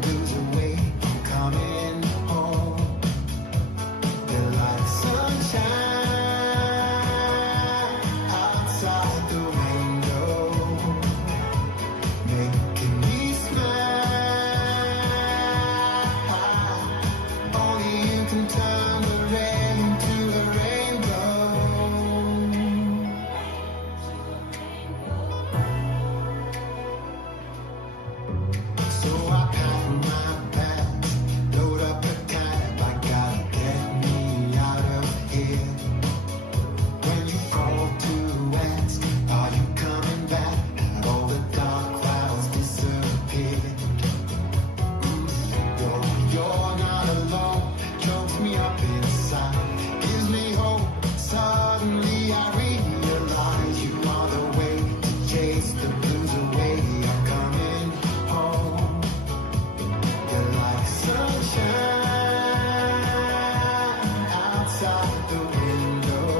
blues away. I'm coming home. You're like sunshine outside the window, making me smile. Only you can turn the rain into a rainbow. So I pack my bags, load up a cab. I gotta get me out of here. When you call to ask, are you coming back? Have all the dark clouds disappeared? You're not alone, chokes me up inside, gives me hope. Suddenly I realize you are the way to chase the blues away. I'm coming home. You're like sunshine outside the window,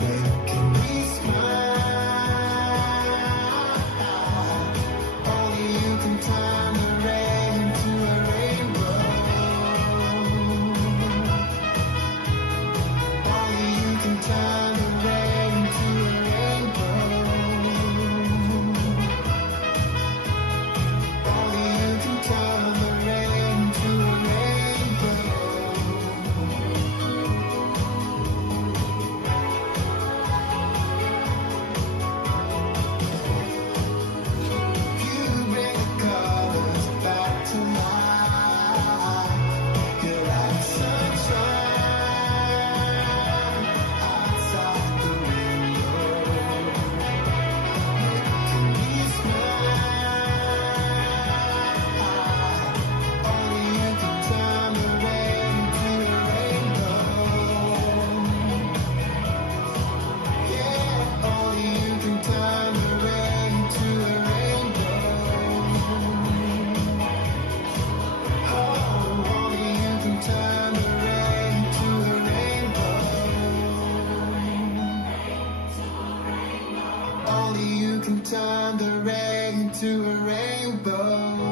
making me smile. Only you can turn the rain into a rainbow. Only you can turn the rain into a rainbow. Only you can turn the rain into a rainbow. You bring the colors back to life. You're like sunshine outside the window, making me smile. Only you can turn the rain into a rainbow. Yeah, only you can turn the rain into a rainbow. Oh, only you can turn the rain into a rainbow. Only you can turn the rain into a rainbow.